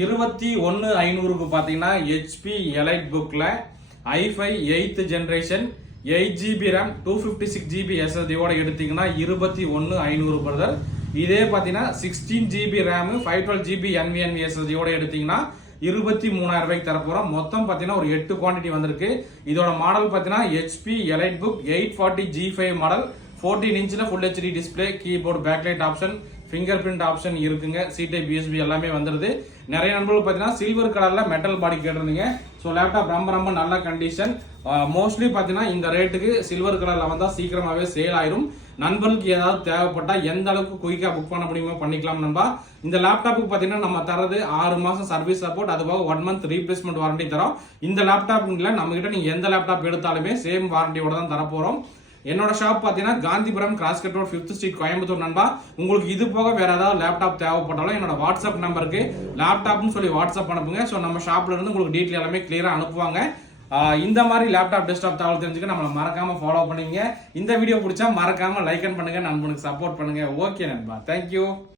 21,500க்கு பாத்தீங்கன்னா HP elite புக்ல i5 8th generation 8GB RAM 256GB SSD ஓட எடுத்தீங்கன்னா 21,500 பிரதர். இதே பாத்தீங்கன்னா 16GB RAM 512GB NVMe SSD ஓட எடுத்தீங்கன்னா 23,000 ரூபாய்க்கு தர போறோம். மொத்தம் பாத்தீங்கன்னா ஒரு 8 குவாண்டிட்டி வந்திருக்கு. இதோட மாடல் பாத்தீங்கன்னா HP elite book 840 G5 model 14 இன்ச்ல full HD display, keyboard, backlight option, finger print option இருக்குங்க. C-Type USB எல்லாமே வந்துருது. நிறைய நண்பர்கள் பாத்தீங்கன்னா சில்வர் கலர்ல மெட்டல் பாடி கேட்டிருந்தீங்க. ஸோ லேப்டாப் ரொம்ப நல்ல கண்டிஷன். மோஸ்ட்லி பாத்தீங்கன்னா இந்த ரேட்டுக்கு சில்வர் கலர்ல வந்தா சீக்கிரமாவே சேல் ஆயிரும். நண்பர்களுக்கு ஏதாவது தேவைப்பட்டா எந்த அளவுக்கு குயிக்கா புக் பண்ண முடியுமோ பண்ணிக்கலாம் நண்பா. இந்த லேப்டாப்புக்கு பாத்தீங்கன்னா நம்ம தரது 6 மாசம் சர்வீஸ் சப்போர்ட், அது போக 1 month ரீப்ளேஸ்மெண்ட் வாரண்டி தரோம். இந்த லேப்டாப்ல நம்ம கிட்ட நீங்க எந்த லேப்டாப் எடுத்தாலுமே சேம் வாரண்டியோட தான் தர போறோம். என்னோட ஷாப் பாத்தீங்கன்னா Gandhipuram cross cut road 5th street Coimbatore நண்பா. உங்களுக்கு இது போக வேற ஏதாவது லேப்டாப் தேவைப்பட்டாலும் என்னோட வாட்ஸ்அப் நம்பருக்கு லேப்டாப்னு சொல்லி வாட்ஸ்அப் அனுப்புங்க. ஸோ நம்ம ஷாப்ல இருந்து உங்களுக்கு டீட்டெயில் எல்லாமே கிளியரா அனுப்புவாங்க. இந்த மாதிரி லேப்டாப் டெஸ்க்டாப் தகவல் தெரிஞ்சுக்க நம்மளை மறக்காம ஃபாலோ பண்ணுவீங்க. இந்த வீடியோ பிடிச்சா மறக்காம லைக் பண்ணுங்க, நண்பனுக்கு சப்போர்ட் பண்ணுங்க. ஓகே நண்பா, தேங்க்யூ.